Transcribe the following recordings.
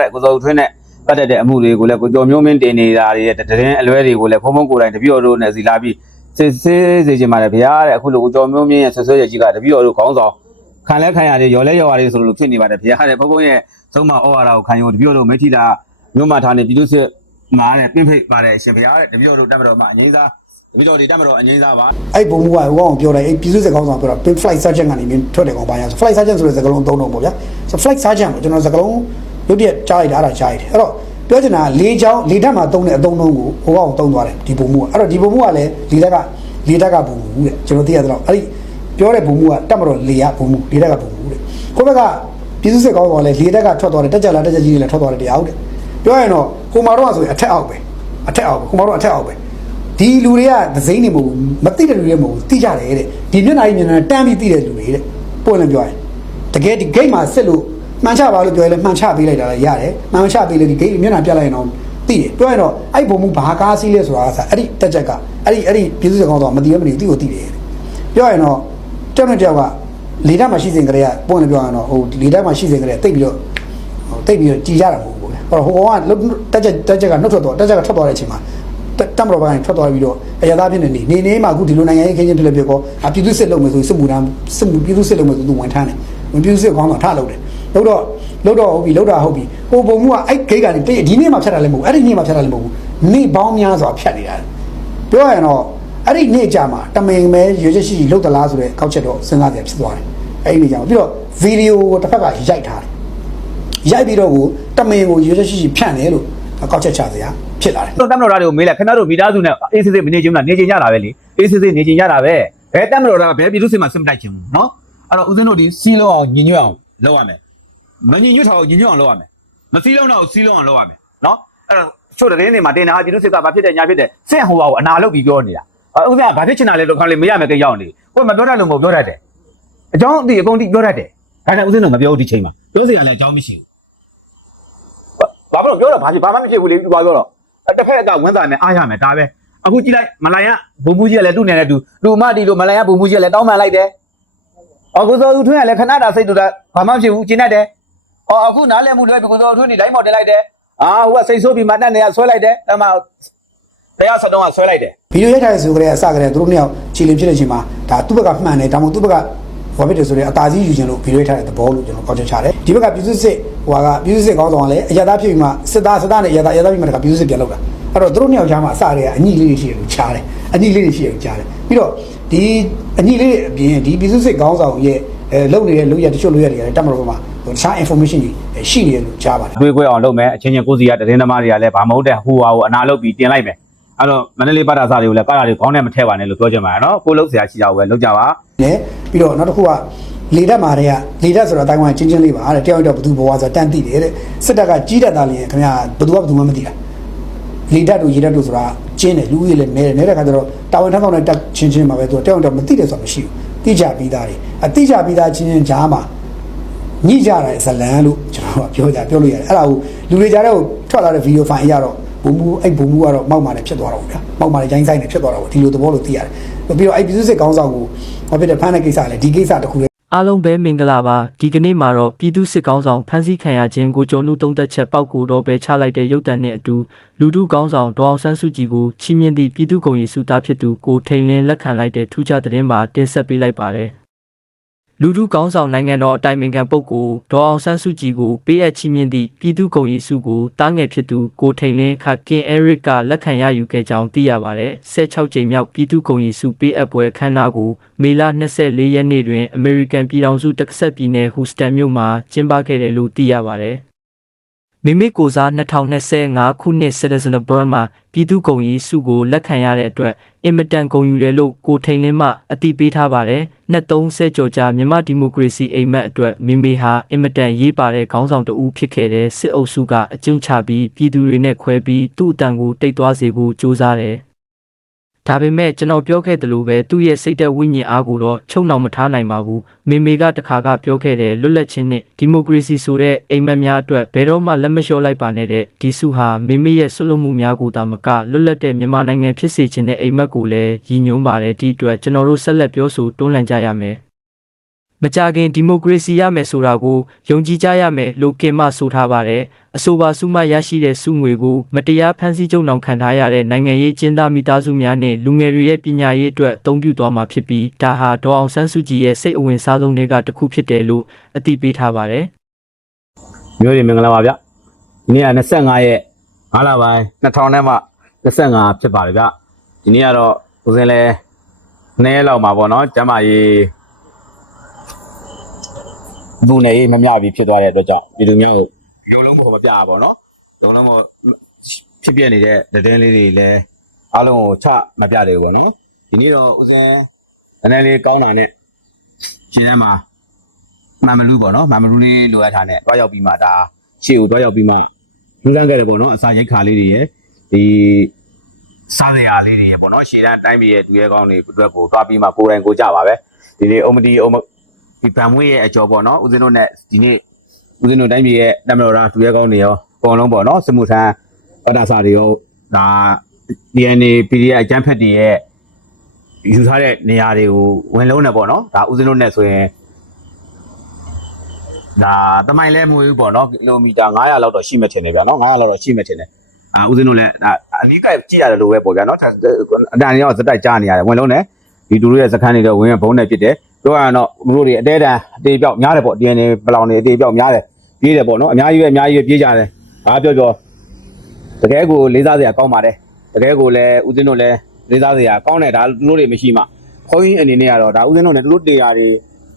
တဲ့ကိုစောထွင်းနဲ့ပတ်သက်တဲ့အမှုတွေကိုလည်းကိုကျော်မျိုးမင်းတင်နေတာတွေရဲ့တရင်အလွဲတွေကိုလည်းဖုံဖုံကိုယ်တိုင်တပြည့်တော်တို့နဲ့စီလာပြီးစစ်ဆေးစေချင်ပါတယ်ဗျာတဲ့အခုလိုကိုကျော်မျိုးမင်းရဲ့ဆွဆွဲရကြီးကတပြည့်တော်တို့ခေါင်းဆောင်ခံလဲခံရတယ်ရော်လဲရော်ရတယ်ဆိုလို့ဖြစ်နေပါတယ်ဗျာတဲ့ဖုံဖုံရဲ့သုံးမဩဝါဒကိုခံယူတပြည့်တော်မိထီလာမြို့မှာထားနေပြည်သူစစ်မားတဲ့ပြင့်ဖိတ်ပါတယ်ရှင်ဗျာတဲ့တပြည့်တော်တက်မတော်မှာအငိမ့်သားတပြည့်တော်ဒီတက်မတော်အငိမ့်သားပါအဲ့ဘုံဘုံကဟိုကောင်ပြောတယ်အဲ့ပြည်သူ့စစ်ကောင်းဆောင်ပြောတာ pin flight sergeant ကနေမင်းထွက်တယ်ကောင်ပါရဆို flight sergeant ဆိုတဲ့စကားလုံးသုံးတော့ပေါ့ဗျာဆို flight sergeant ကိုကျွန်တော်စကားလုံး ရုပ်တရက်ကြားလိုက်တာအဲ့ဒါကြားလိုက်တယ်အဲ့တော့ပြောချင်တာကလေချောင်းလေတက်မှာသုံးတဲ့အသုံးလုံးကိုဟိုကောင်သုံးသွားတယ်ဒီဘုံဘုံကအဲ့တော့ဒီဘုံဘုံကလည်းလေတက်ကလေတက်ကဘုံဘုံတဲ့ကျွန်တော်သိရတော့အဲ့ဒီပြောတဲ့ဘုံဘုံကတက်မတော့လေရဘုံဘုံလေတက်ကဘုံဘုံတဲ့ကိုဘက်ကပြည်သူ့စစ်ကောင်းဆောင်လည်းလေတက်ကထွက်သွားတယ်တက်ကြလာတက်ကြကြီးလည်းထွက်သွားတယ်တရားဟုတ်တယ်ပြောရရင်တော့ဟိုမှာတော့ဆိုရင်အထက်အောက်ပဲအထက်အောက်ပဲဟိုမှာတော့အထက်အောက်ပဲဒီလူတွေကဒဇိမ့်နေမဟုတ်ဘူးမသိတဲ့လူတွေမဟုတ်ဘူးသိကြတယ်တဲ့ဒီမျက်နှာကြီးမျက်နှာတန်းပြီးသိတဲ့လူတွေတဲ့ပွင့်လည်းပြောရင်တကယ်ဒီ gate မှာစစ်လို့ မှန်ချပါလို့ပြောရင်လည်းမှန်ချပေးလိုက်တာလည်းရတယ်မှန်ချပေးလို့ဒီ gate မျက်နှာပြလိုက်ရင်တော့သိတယ်ပြောရင်တော့အဲ့ဘုံမှုဘာကားစီးလဲဆိုတာကအဲ့ဒီတက်ချက်ကအဲ့ဒီအဲ့ဒီပြည်သူ့စကောင်တော့မသိရမနေသိကိုသိတယ်ပြောရင်တော့တောက်နဲ့တောက်ကလေတက်မှာရှိစဉ်ကလေးကပွင့်လည်းပြောရင်တော့ဟိုလေတက်မှာရှိစဉ်ကလေးကတိတ်ပြီးတော့ဟိုတိတ်ပြီးတော့ကြည်ကြတာမဟုတ်ဘူးဗျဟိုဟိုကောင်ကတက်ချက်တက်ချက်ကနှုတ်ထွက်သွားတက်ချက်ကထွက်သွားတဲ့အချိန်မှာတက်မတော်ပိုင်းထွက်သွားပြီးတော့အရသာဖြစ်နေနေနေနေမှအခုဒီလိုနိုင်ငံရေးခင်းချင်းဖြစ်လည်းဖြစ်ကောအပြည်သူစစ်လုပ်မယ်ဆိုစစ်မှုတန်းစစ်မှုပြည်သူစစ်လုပ်မယ်ဆိုသူဝန်ထမ်းတယ်ဝန်ပြည်သူစစ်ကောင်းတော့ထလုပ်တယ် လို့တော့လို့တော့ဟုတ်ပြီလို့တော့ဟုတ်ပြီဟိုပုံမှုကအဲ့ဂိတ်ကနေတိတ်ဒီနေ့မှဖြတ်တာလည်းမဟုတ်ဘူးအဲ့ဒီနေ့မှဖြတ်တာလည်းမဟုတ်ဘူးနေ့ပေါင်းများစွာဖြတ်နေတာပြောရရင်တော့အဲ့ဒီနေ့ကြာမှာတမင်ပဲရွေးချက်ရှိရှိလုပ်သလားဆိုတဲ့ကောက်ချက်တော့စဉ်းစားကြဖြစ်သွားတယ်အဲ့ဒီနေ့ကြာမှာပြီးတော့ဗီဒီယိုကိုတစ်ဖက်ကရိုက်ထားတယ်ရိုက်ပြီးတော့ကိုတမင်ကိုရွေးချက်ရှိရှိဖြန့်တယ်လို့ကောက်ချက်ချစရာဖြစ်လာတယ်တော့တက်မတော်သားတွေကိုမေးလိုက်ခင်ဗျားတို့မိသားစုနဲ့အေးစစ်စစ်မနေချင်ဘူးလားနေချင်ကြတာပဲလေအေးစစ်စစ်နေချင်ကြတာပဲဘယ်တက်မတော်သားကဘယ်ပြည်သူစစ်မှစစ်မတိုက်ချင်ဘူးနော်အဲ့တော့ဦးဇင်းတို့ဒီစီးလုံးအောင်ညင်ညွတ်အောင်လုပ်ရမယ် မညင်ညွတ်ထားအောင်ညင်ညွတ်အောင်လုပ်ရမယ်မစီးလုံးတော့စီးလုံးအောင်လုပ်ရမယ်နော်အဲ့တော့ချို့တဲ့င်းတွေမှာတင်တာပြည်သူစစ်ကဘာဖြစ်တယ်ညာဖြစ်တယ်စင့်ဟိုပါကိုအနာလုတ်ပြီးပြောနေတာဦးဇင်းကဘာဖြစ်ချင်တာလဲတော့ခေါင်းလေးမရမယ်ကိရောက်နေကိုယ်မပြောတတ်လို့မဟုတ်ပြောတတ်တယ်အကြောင်းအတိအကုန်တိပြောတတ်တယ်ဒါနဲ့ဦးဇင်းတို့မပြောဘူးဒီချိန်မှာပြောစရာလည်းအကြောင်းမရှိဘူးဘာဖြစ်လို့ပြောတော့ဘာဖြစ်ဘာမှမဖြစ်ဘူးလေဘာပြောတော့တစ်ဖက်ကဝန်တာနဲ့အားရမယ်ဒါပဲအခုကြည့်လိုက်မလိုင်ကဘုံမူကြီးကလည်းသူ့နယ်နဲ့သူလူမတီလို့မလိုင်ကဘုံမူကြီးကလည်းတောင်းပန်လိုက်တယ်။အခုစောသူထွန်းကလည်းခဏတာစိတ်တူတာဘာမှမဖြစ်ဘူးကျင်းတတ်တယ်။ အော်အခုနားလည်မှုလွဲပြီးကိုစောထွန်းဒီတိုင်းမော်တက်လိုက်တယ်။အာဟိုကစိတ်ဆိုးပြီးမတက်နေရဆွဲလိုက်တယ်။အဲ့မှာတရားဆက်တော့ကဆွဲလိုက်တယ်ဗီဒီယိုရိုက်ထားတဲ့ဆိုကြတဲ့အစကတည်းကသူတို့နှစ်ယောက်ခြေလင်းဖြစ်တဲ့အချိန်မှာဒါသူ့ဘက်ကမှန်တယ်ဒါမှမဟုတ်သူ့ဘက်ကဘာဖြစ်တယ်ဆိုတော့အသာစီးယူခြင်းလို့ဗီဒီယိုရိုက်ထားတဲ့သဘောလို့ကျွန်တော်ကောက်ချက်ချတယ်ဒီဘက်ကပြည်သူစစ်ဟိုကပြည်သူစစ်ကောင်းဆောင်ကလည်းအရသာဖြစ်ပြီးမှစစ်သားစစ်သားနဲ့အရသာအရသာပြီးမှတခါပြည်သူစစ်ပြန်လောက်တာအဲ့တော့သူတို့နှစ်ယောက်ကြားမှာအစကတည်းကအညီလေးတွေရှိတယ်လို့ချားတယ်အညီလေးတွေရှိတယ်လို့ချားတယ်ပြီးတော့ဒီအညီလေးတွေအပြင်ဒီပြည်သူစစ်ကောင်းဆောင်ရဲ့ အဲလုံနေတဲ့လူရတချို့လူရတွေကလည်းတတ်မလို့မှာဟိုတခြား information တွေရှိနေတယ်လို့ကြားပါတယ်။တွေးခွဲအောင်လုပ်မယ်အချင်းချင်းကိုစီကတရင်သမားတွေကလည်းဘာမဟုတ်တဲ့ဟိုဟာကိုအနာလုတ်ပြီးတင်လိုက်မယ်။အဲ့တော့မန္တလေးပတ်တာစာတွေကိုလည်းပတ်တာတွေခေါင်းနဲ့မထည့်ပါနဲ့လို့ပြောချင်ပါတယ်နော်။ကိုလုံးဆရာရှိကြဘူးပဲလုပ်ကြပါ။နဲ့ပြီးတော့နောက်တစ်ခုကလေတက်မာတွေကလေတက်ဆိုတော့အတိုင်းဝိုင်းချင်းချင်းလေးပါတဲ့တယောက်တော့ဘသူဘဝဆိုတန်းသိတယ်တဲ့စစ်တပ်ကကြီးတက်တာလျင်ခင်ဗျာဘသူကဘသူမှမသိတာလေတက်တို့ရေတက်တို့ဆိုတာကျင်းတယ်လူကြီးလည်းနဲတယ်နဲတဲ့ခါကျတော့တာဝန်ထမ်းဆောင်တဲ့တက်ချင်းချင်းမှာပဲသူတယောက်တော့မသိတယ်ဆိုတာမရှိဘူး သိကြပြီးသားတွေအသိကြပြီးသားချင်းချင်းကြားမှာညှိကြတယ်ဇလန်လို့ကျွန်တော်ကပြောကြပြောလို့ရတယ်အဲ့ဒါကိုလူတွေကြားတဲ့ကိုထွက်လာတဲ့ဗီဒီယိုဖိုင်အရတော့ဘုံမူအဲ့ဘုံမူကတော့မောက်မာနဲ့ဖြစ်သွားတော့ဗျာမောက်မာနဲ့ရိုင်းဆိုင်နဲ့ဖြစ်သွားတော့ဒီလိုသဘောလို့သိရတယ်ပြီးတော့အဲ့ပြည်သူစစ်ကောင်းဆောင်ကိုဘာဖြစ်တယ်ဖမ်းတဲ့ကိစ္စလည်းဒီကိစ္စတစ်ခု အားလုံးပဲမင်္ဂလာပါဒီကနေ့မှာတော့ပြည်သူစစ်ကောင်းဆောင်ဖမ်းဆီးခံရခြင်းကိုကျော်နုသုံးသက်ချက်ပောက်ကိုတော့ပဲချလိုက်တဲ့ရုပ်တံနဲ့အတူလူထုကောင်းဆောင်ဒေါအောင်ဆန်းစုကြည်ကိုချီးမြှင့်သည့်ပြည်သူ့ဂုဏ်ရည်စုသားဖြစ်သူကိုထိန်လင်းလက်ခံလိုက်တဲ့ထူးခြားသတင်းမှာတင်ဆက်ပေးလိုက်ပါတယ် လူထုကောင်းဆောင်နိုင်ငံတော်အတိုင်ပင်ခံပုဂ္ဂိုလ်ဒေါအောင်ဆန်းစုကြည်ကိုပေးအပ်ချီးမြှင့်သည့်ပြည်သူ့ဂုဏ်ရည်စုကိုတားငယ်ဖြစ်သူကိုထိန်လင်းခကင်အဲရစ်ကလက်ခံရယူခဲ့ကြောင်းသိရပါတယ်16ကြိမ်မြောက်ပြည်သူ့ဂုဏ်ရည်စုပေးအပ်ပွဲခမ်းနားကိုမေလ24ရက်နေ့တွင်အမေရိကန်ပြည်ထောင်စုတက္ကဆက်ပြည်နယ်ဟူစတန်မြို့မှာကျင်းပခဲ့တယ်လို့သိရပါတယ် မိမိကိုစား2025ခုနှစ် Citizen of Burma မှာပြည်သူ့ဂုဏ်ရည်စုကိုလက်ခံရတဲ့အတွက်အင်မတန်ဂုဏ်ယူတယ်လို့ကိုထိန်လင်းမှအတိပေးထားပါတယ်။နှစ်30ကျော်ကြာမြန်မာဒီမိုကရေစီအိမ်မက်အတွက်မိမိဟာအင်မတန်ရေးပါတဲ့ခေါင်းဆောင်တဦးဖြစ်ခဲ့တဲ့စစ်အုပ်စုကအကျဉ်းချပြီးပြည်သူတွေနဲ့ခွဲပြီးသူ့အတန်ကိုတိတ်သွားစေဖို့ကြိုးစားတယ်။ ဒါပေမဲ့ကျွန်တော်ပြောခဲ့သလိုပဲသူ့ရဲ့စိတ်သက်ဝိညာဉ်အားကိုတော့ချုံနှောင်မထားနိုင်ပါဘူးမေမေကတခါကပြောခဲ့တယ်လွတ်လပ်ခြင်းနဲ့ဒီမိုကရေစီဆိုတဲ့အိမ်မက်များအတွက်ဘယ်တော့မှလက်မလျှော့လိုက်ပါနဲ့တဲ့ဒီစုဟာမေမေရဲ့ဆွလွတ်မှုများကိုသာမကလွတ်လပ်တဲ့မြန်မာနိုင်ငံဖြစ်စေခြင်းတဲ့အိမ်မက်ကိုလည်းရည်ညွှန်းပါတယ်ဒီအတွက်ကျွန်တော်တို့ဆက်လက်ပြောဆိုတွန်းလှန်ကြရမယ် မကြခင်ဒီမိုကရေစီရမယ်ဆိုတာကိုယုံကြည်ကြရမယ်လို့ကင်မဆိုထားပါတယ်အဆိုပါစုမှရရှိတဲ့စုငွေကိုမတရားဖန်ဆီးကြုံနှောင်ခံထားရတဲ့နိုင်ငံရေးကျင်းသားမိသားစုများနဲ့လူငယ်တွေရဲ့ပညာရေးအတွက်အသုံးပြုသွားမှာဖြစ်ပြီးဒါဟာဒေါအောင်ဆန်းစုကြည်ရဲ့စိတ်အဝင်စားဆုံးတွေကတစ်ခုဖြစ်တယ်လို့အသိပေးထားပါတယ်မျိုးတွေမင်္ဂလာပါဗျဒီနေ့က25ရက်5လပိုင်း2000နဲ့မှ25ဖြစ်ပါတယ်ဗျဒီနေ့ကတော့ဦးစင်းလဲနည်းလောက်မှာပေါ့နော်ကျမ်းမာ ရေးဘူးနေမမျှပြီးဖြစ်သွားတဲ့အတွက်ကြောင့်ပြည်သူများကိုရုံလုံးပေါ်မပြရပါဘောနော်ရုံလုံးပေါ်ဖြစ်ပြနေတဲ့သတင်းလေးတွေလည်းအားလုံးကိုချမပြတယ်ပေါ့နော်ဒီနေ့တော့ဦးစင်းနည်းနည်းလေးကောင်းတာနဲ့ရှင်းထဲမှာမမ်မလူပေါ့နော်မမ်မလူလေးလိုအပ်တာနဲ့တွားရောက်ပြီးမှဒါရှေ့ကိုတွားရောက်ပြီးမှလူလန်းခဲ့တယ်ပေါ့နော်အစာရိတ်ခါလေးတွေရယ်ဒီစားစရာလေးတွေရယ်ပေါ့နော်ရှေ့တန်းတိုင်းပြည်ရဲ့သူရဲကောင်းတွေအတွက်ကိုတွားပြီးမှကိုယ်တိုင်ကိုကြပါပဲဒီနေ့အုံမတီအုံမ ဒီဗန်မွေးရဲ့အကျော်ပေါ့နော်ဦးဇင်းတို့နဲ့ဒီနေ့ဦးဇင်းတို့တိုင်းပြည်ရဲ့တမတော်ရာသူရဲကောင်းတွေရောအကုန်လုံးပေါ့နော်စမှုထမ်းပဒစာတွေရောဒါ DNA PDF အကျန်းဖက်တွေရဲ့ယူထားတဲ့နေရာတွေကိုဝင်လုံးနေပေါ့နော်ဒါဦးဇင်းတို့နဲ့ဆိုရင်ဒါတမိုင်လဲမွေးဘူးပေါ့နော်ကီလိုမီတာ900လောက်တော့ရှိမှထင်တယ်ဗျာနော်900လောက်တော့ရှိမှထင်တယ်အာဦးဇင်းတို့လည်းဒါအနီးကပ်ကြည့်ရတယ်လို့ပဲပေါ့ဗျာနော်ဒါအတန်ရောစက်တိုက်ကြားနေရတယ်ဝင်လုံးနဲ့ဒီတူတို့ရဲ့စခန်းတွေတော့ဝင်ရဘုံနဲ့ဖြစ်တယ် တို့ကတော့သူတို့တွေအတဲတန်အတေပြောက်များတယ်ပေါ့ DNA ပလောင်တွေအတေပြောက်များတယ်ပြေးတယ်ပေါ့နော်အများကြီးပဲအများကြီးပဲပြေးကြတယ်ဘာပြောပြောတကယ်ကိုလေးစားစရာကောင်းပါတယ်တကယ်ကိုလည်းဦးဇင်းတို့လည်းလေးစားစရာကောင်းတယ်ဒါသူတို့တွေမရှိမှခေါင်းကြီးအနေနဲ့ကတော့ဒါဦးဇင်းတို့လည်းသူတို့တရားတွေ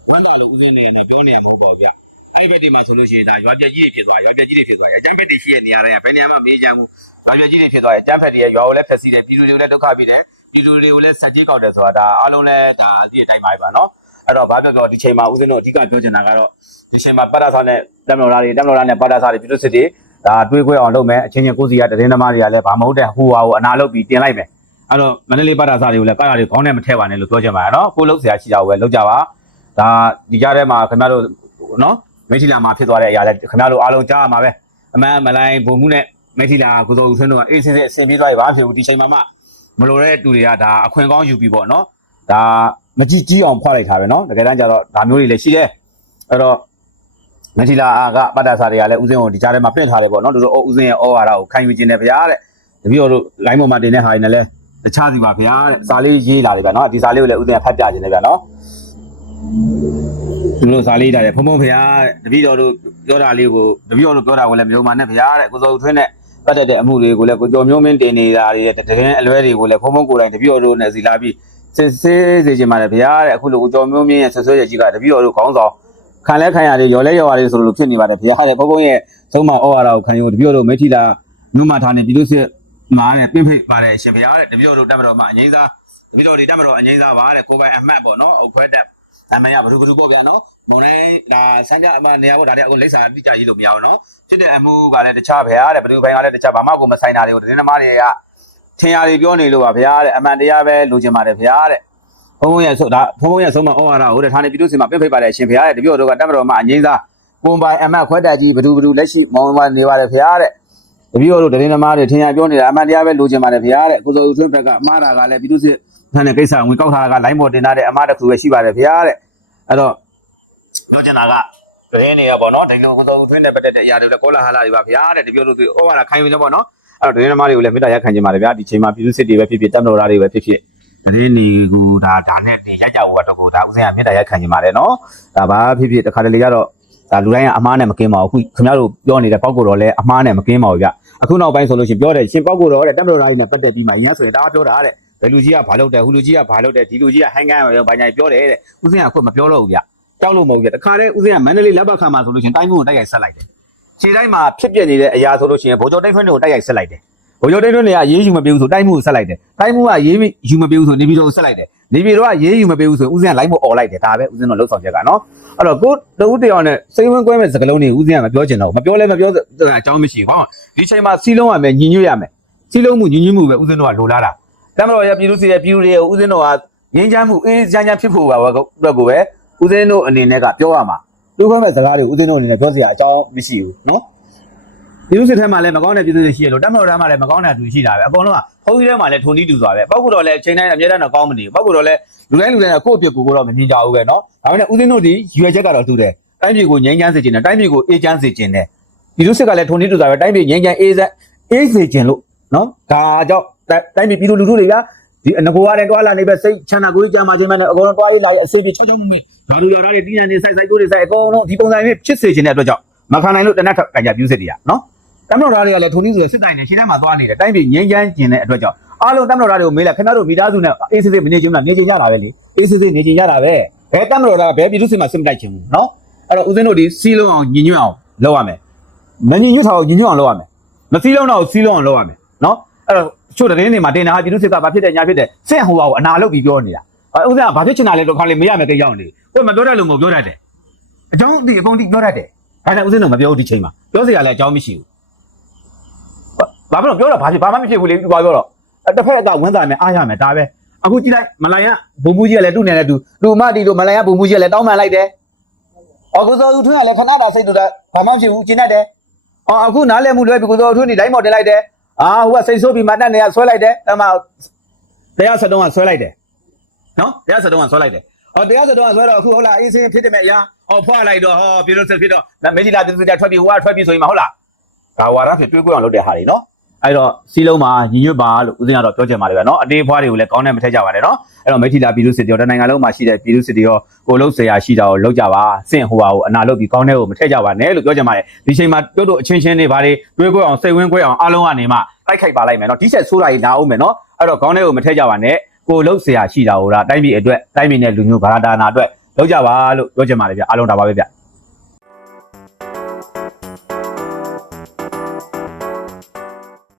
ဝမ်းသာလို့ဦးဇင်းနဲ့ပြောနေရမှာမဟုတ်ပါဘူးဗျာအဲ့ဒီဘက်ဒီမှာဆိုလို့ရှိရင်ဒါရွာပြက်ကြီးတွေဖြစ်သွားရွာပြက်ကြီးတွေဖြစ်သွားအကြမ်းဖက်တွေရှိတဲ့နေရာတွေကဘယ်နေရာမှမေးကြမ်းဘူးရွာပြက်ကြီးတွေဖြစ်သွားအကြမ်းဖက်တွေရဲ့ရွာကိုလည်းဖျက်ဆီးတယ်ပြည်သူတွေကိုလည်းဒုက္ခပေးတယ်ပြည်သူတွေကိုလည်းဆက်ကြီးကောက်တယ်ဆိုတာဒါအားလုံးလည်းဒါအသိအတိုင်းပါပဲပါနော် အဲ့တော့ဘာပြောပြောဒီချိန်မှာဦးဇင်းတို့အဓိကပြောချင်တာကတော့ဒီချိန်မှာပတ်တာစာနဲ့တမတော်သားတွေတမတော်သားနဲ့ပတ်တာစာတွေပြည်သူစစ်တွေဒါတွေးခွဲအောင်လုပ်မယ်အချင်းချင်းကိုယ်စီရတရင်သမားတွေကလည်းဘာမဟုတ်တဲ့ဟိုဟာကိုအနာလုပ်ပြီးတင်လိုက်မယ်အဲ့တော့မန္တလေးပတ်တာစာတွေကိုလည်းကားတာတွေခေါင်းနဲ့မထည့်ပါနဲ့လို့ပြောချင်ပါတယ်နော်ကိုလုံးဆရာရှိတာကိုပဲလုပ်ကြပါဒါဒီကြားထဲမှာခင်ဗျားတို့နော်မက်ထီလာမှာဖြစ်သွားတဲ့အရာလဲခင်ဗျားတို့အားလုံးကြားရမှာပဲအမှန်မလိုင်းဘုံမှုနဲ့မက်ထီလာကိုစောဦးဆွန်းတို့ကအေးစစ်စစ်အဆင်ပြေသွားပြီဘာဖြစ်ဘူးဒီချိန်မှာမှမလိုတဲ့တူတွေကဒါအခွင့်ကောင်းယူပြီးပေါ့နော်ဒါ မကြည့်ကြီးအောင်ဖွာလိုက်တာပဲနော်တကယ်တမ်းကျတော့ဒါမျိုးတွေလည်းရှိတယ်အဲ့တော့မက်ထီလာကပတ်တာစာတွေကလည်းဦးစင်းကိုဒီကြားထဲမှာပြင့်ထားတယ်ပေါ့နော်တို့တို့ဦးစင်းရဲ့ဩဝါဒကိုခံယူခြင်းနဲ့ဗျာတဲ့တပည့်တော်တို့ line ပေါ်မှာတင်တဲ့ဟာတွေနဲ့လည်းတခြားစီပါဗျာတဲ့စာလေးရေးလာတယ်ဗျာနော်ဒီစာလေးကိုလည်းဦးစင်းကဖတ်ပြခြင်းနဲ့ဗျာနော်သူတို့စာလေးတာတယ်ဖုံဖုံဖျားတဲ့တပည့်တော်တို့ပြောတာလေးကိုတပည့်တော်တို့ပြောတာကိုလည်းမျိုးမာနဲ့ဖျားတဲ့ကိုစောထွင်းနဲ့ပတ်သက်တဲ့အမှုတွေကိုလည်းကိုကျော်မျိုးမင်းတင်နေတာတွေတဲ့တရင်အလွဲတွေကိုလည်းဖုံဖုံကိုယ်တိုင်တပည့်တော်တို့နဲ့စီလာပြီး စစ်ဆေးစေချင်ပါတယ်ဖျားတဲ့အခုလိုကိုကျော်မျိုးမင်းရဲ့ဆွဆွဲရကြီးကတပည့်တော်တို့ခေါင်းဆောင်ခံလဲခံရတယ်ရော်လဲရော်ရတယ်ဆိုလို့ဖြစ်နေပါတယ်ဖျားတဲ့ဖုံဖုံရဲ့သုံးမဩဝါဒကိုခံယူတပည့်တော်တို့မေထီလာနုမထားနေပြည်သူစစ်မားတဲ့ပြင့်ဖိတ်ပါတယ်ရှင်ဖျားတဲ့တပည့်တော်တို့တက်မတော်မှာအငိမ့်စားတပည့်တော်တွေတက်မတော်အငိမ့်စားပါတဲ့ကိုပိုင်အမှတ်ပေါ့နော်အုတ်ခွဲတက်အမှန်ရဘယ်သူဘယ်သူပေါ့ဗျာနော်မုံတိုင်းဒါဆန်းကြအမှနေရာပေါ့ဒါတည်းအခုလိမ့်စာတိကျရေးလို့မရဘူးနော်ဖြစ်တဲ့အမှုကလည်းတခြားဗျာတဲ့ဘယ်သူပိုင်းကလည်းတခြားဘာမှကိုမဆိုင်တာတွေကိုတင်းသမားတွေက ထင်ရတွေပြောနေလို့ပါဗျာတဲ့အမှန်တရားပဲလိုချင်ပါတယ်ဗျာတဲ့ဘုံဘုံရဲ့ဆိုဒါဘုံဘုံရဲ့ဆုံးမဩဝါဒကိုတဲ့ဌာနေပြည်သူစီမှာပြင့်ဖိတ်ပါတယ်ရှင်ဗျာတဲ့တပြို့တို့ကတက်မတော်မှာအငိမ့်စားပုံပိုင်အမှတ်ခွဲတက်ကြီးဘယ်သူဘယ်သူလက်ရှိမောင်မနေပါတယ်ဗျာတဲ့တပြို့တို့တင်းသမားတွေထင်ရပြောနေတာအမှန်တရားပဲလိုချင်ပါတယ်ဗျာတဲ့ကိုစောဦးထွန်းဘက်ကမှားတာကလည်းပြည်သူစစ်ဌာနေကိစ္စဝင်ကောက်ထားတာကလိုင်းပေါ်တင်ထားတဲ့အမှားတစ်ခုပဲရှိပါတယ်ဗျာတဲ့အဲ့တော့ပြောချင်တာကဒရင်းနေရပေါ့နော်ဒိန်လုံးကိုစောထွင်းတဲ့ပတ်သက်တဲ့အရာတွေလည်းကောလာဟလာတွေပါဗျာတဲ့ဒီပြောလို့သူဩဝါဒခိုင်းဝင်တယ်ပေါ့နော် အဲ့တော့ဒရင်းသမားတွေကိုလည်းမေတ္တာရက်ခံချင်ပါတယ်ဗျာဒီချိန်မှာပြည်သူစစ်တွေပဲဖြစ်ဖြစ်တပ်မတော်သားတွေပဲဖြစ်ဖြစ်ဒရင်းနေကူဒါဒါနဲ့နေရကြဖို့တော့ကိုဒါဥစဉ်ကမေတ္တာရက်ခံချင်ပါတယ်နော်ဒါဘာဖြစ်ဖြစ်တခါတလေကတော့ဒါလူတိုင်းကအမားနဲ့မကင်းပါဘူးအခုခင်ဗျားတို့ပြောနေတဲ့ပေါက်ကိုတော့လည်းအမားနဲ့မကင်းပါဘူးဗျအခုနောက်ပိုင်းဆိုလို့ရှိရင်ပြောတယ်ရှင်ပေါက်ကိုတော့တဲ့တပ်မတော်သားတွေနဲ့ပတ်သက်ပြီးမှရင်းဆိုရင်ဒါပြောတာတဲ့ဘယ်လူကြီးကဘာလုပ်တယ်ဟူလူကြီးကဘာလုပ်တယ်ဒီလူကြီးကဟန်ကန်ရောဘာညာပြောတယ်တဲ့ဥစဉ်ကအခုမပြောတော့ဘူးဗျကြောက်လို့မဟုတ်ဘူးပြတခါတည်းဦးစင်းကမန္တလေးလက်ပတ်ခါမှာဆိုလို့ရှိရင်တိုင်းမှုကိုတိုက်ရိုက်ဆက်လိုက်တယ် ခြေတိုင်းမှာဖြစ်ပြနေတဲ့အရာဆိုလို့ရှိရင်ဗိုလ်ချုပ်တိုင်းထွန်းတွေကိုတိုက်ရိုက်ဆက်လိုက်တယ်ဗိုလ်ချုပ်တိုင်းထွန်းတွေကရေးယူမပေးဘူးဆိုတိုင်းမှုကိုဆက်လိုက်တယ်တိုင်းမှုကရေးယူမပေးဘူးဆိုနေပြည်တော်ကိုဆက်လိုက်တယ်နေပြည်တော်ကရေးယူမပေးဘူးဆိုဦးစင်းကလိုင်းမို့អော်လိုက်တယ်ဒါပဲဦးစင်းတို့လှုပ်ဆောင်ချက်ကနော်အဲ့တော့ကိုတဦးတယောက်နဲ့စိတ်ဝင်ကွဲမဲ့စကလုံးတွေဦးစင်းကမပြောချင်တော့ဘူးမပြောလဲမပြောအကြောင်းမရှိဘူးဟောဒီချိန်မှာစီလုံးရမယ်ညီညွတ်ရမယ်စီလုံးမှုညီညွတ်မှုပဲဦးစင်းတို့ကလိုလားတာတမတော်ရပြည်သူစီရပြည်သူတွေဦးစင်းတို့ကငင်းချမ်းမှုအေးချမ်းချမ်းဖြစ်ဖို့ပါတော့ကိုပဲဦးစင်းတို့အနေနဲ့ကပြောရမှာ တွေးခွဲမဲ့စကားတွေဦးသိန်းတို့အနေနဲ့ပြောစရာအကြောင်းမရှိဘူးနော်ပြည်သူစစ်ထဲမှာလည်းမကောင်းတဲ့ပြည်သူတွေရှိရလို့တပ်မတော်ထဲမှာလည်းမကောင်းတဲ့သူရှိတာပဲအကုန်လုံးကဖုံးကြီးထဲမှာလည်းထုံနီးတူစွာပဲပောက်ကူတော်လည်းအချိန်တိုင်းအမြဲတမ်းတော့ကောင်းမနေဘူးပောက်ကူတော်လည်းလူတိုင်းလူတိုင်းကကိုယ့်အပြစ်ကိုကိုယ်တော့မမြင်ကြဘူးပဲနော်ဒါပေမဲ့ဦးသိန်းတို့ဒီရွယ်ချက်ကတော့တူတယ်တိုင်းပြည်ကိုငြိမ်းချမ်းစေချင်တယ်တိုင်းပြည်ကိုအေးချမ်းစေချင်တယ်ပြည်သူစစ်ကလည်းထုံနီးတူစွာပဲတိုင်းပြည်ငြိမ်းချမ်းအေးဆက်အေးစေချင်လို့နော်ဒါကြောင့်တိုင်းပြည်ပြည်သူလူထုတွေက ဒီငကိုရတယ်တွားလာနေပဲစိတ်ချမ်းသာကိုယ်ကြမ်းမာခြင်းနဲ့အကုန်လုံးတွားရေးလာရေးအစီအပြေချောချောမွေ့မွေ့ဓာတ်လူရော်တွေတီးနေနေဆိုင်ဆိုင်ကိုတွေဆိုင်အကုန်လုံးဒီပုံစံမျိုးဖြစ်စေချင်တဲ့အတွက်ကြောင့်မခံနိုင်လို့တနက်ထကန်ကြပြူးစစ်တွေကနော်တမတော်သားတွေကလည်းထုံနည်းဆိုစစ်တိုင်းနဲ့ရှင်းထဲမှာသွားနေတယ်တိုင်းပြည်ငြိမ်းချမ်းကျင်တဲ့အတွက်ကြောင့်အားလုံးတမတော်သားတွေကိုမေးလိုက်ခင်ဗျားတို့မိသားစုနဲ့အေးစစ်စစ်မနေချင်ဘူးလားနေချင်ကြတာပဲလေအေးစစ်စစ်နေချင်ကြတာပဲဘယ်တမတော်သားဘယ်ပြည်သူစစ်မှာစစ်မတိုက်ချင်ဘူးနော်အဲ့တော့ဦးဇင်းတို့ဒီစီးလုံးအောင်ညီညွတ်အောင်လုပ်ရမယ်မညီညွတ်တာကိုညီညွတ်အောင်လုပ်ရမယ်မစီးလုံးတော့စီးလုံးအောင်လုပ်ရမယ်နော် အဲ့တော့ချို့တဲ့င်းတွေမှာတင်တာပြည်သူစစ်ကဘာဖြစ်တယ်ညာဖြစ်တယ်စင့်ဟိုပါကိုအနာလုတ်ပြီးပြောနေတာဦးဇင်းကဘာဖြစ်ချင်တာလဲတော့ခေါင်းလေးမေးရမယ်ကိရောက်နေကိုယ်မပြောတတ်လို့မပြောတတ်တယ်အကြောင်းဒီအကုန်ဒီပြောတတ်တယ်ဒါကြောင့်ဦးဇင်းတို့မပြောဘူးဒီချိန်မှာပြောစရာလည်းအကြောင်းမရှိဘူးဘာဖြစ်လို့ပြောတော့ဘာဖြစ်ဘာမှမဖြစ်ဘူးလေသူပြောတော့တစ်ဖက်အကဝန်သားမယ်အားရမယ်ဒါပဲအခုကြည့်လိုက်မလိုင်ကဘုံမူကြီးကလည်းသူ့နေတယ်သူလူမတီတို့မလိုင်ကဘုံမူကြီးကလည်းတောင်းပန်လိုက်တယ်အော်ကိုစောဦးထွန်းကလည်းခဏတာစိတ်တူတာဘာမှဖြစ်ဘူးကျင်းတတ်တယ်အော်အခုနားလည်မှုလွဲပြီကိုစောဦးထွန်းဒီတိုင်းမော်တင်လိုက်တယ် အာဟိုကစိတ်ဆိုးပြီးမတတ်နေရဆွဲလိုက်တယ်အမတရားစတုံးကဆွဲလိုက်တယ်နော်တရားစတုံးကဆွဲလိုက်တယ်အော်တရားစတုံးကဆွဲတော့အခုဟုတ်လားအေးစင်းဖြစ်တယ်မဲ့အရာအော်ဖွာလိုက်တော့ဟောပြည်လို့စစ်ဖြစ်တော့မေဂျီလာပြည်သူတက်ထွက်ပြီးဟိုကထွက်ပြီးဆိုရင်မဟုတ်လားဒါဝါရဖြစ်တွေးကွအောင်လုပ်တဲ့ဟာတွေနော် အဲ့တော့စီလုံးမှာညီညွတ်ပါလို့ဦးဇင်းကတော့ပြောချင်ပါတယ်ဗျာနော်အတေးဖွားတွေကိုလည်းကောင်းတဲ့မထက်ကြပါနဲ့နော်အဲ့တော့မိထီလာပြည်သူစစ်တီရောတနိုင်ငံလုံးမှာရှိတဲ့ပြည်သူစစ်တီရောကိုလုံးဆရာရှိတာကိုလောက်ကြပါစင့်ဟိုဟာကိုအနာလုပ်ပြီးကောင်းတဲ့ကိုမထက်ကြပါနဲ့လို့ပြောချင်ပါတယ်ဒီချိန်မှာတို့တို့အချင်းချင်းတွေဘာတွေတွေးကွအောင်စိတ်ဝင်းကွအောင်အားလုံးကနေမှတိုက်ခိုက်ပါလိုက်မယ်နော်ဒီချက်ဆိုးတာကြီးလာအောင်မယ်နော်အဲ့တော့ကောင်းတဲ့ကိုမထက်ကြပါနဲ့ကိုလုံးဆရာရှိတာကိုဒါတိုင်းပြည်အတွက်တိုင်းပြည်နဲ့လူမျိုးဘာသာဒါနာအတွက်လောက်ကြပါလို့ပြောချင်ပါတယ်ဗျာအားလုံးဒါပါပဲဗျာ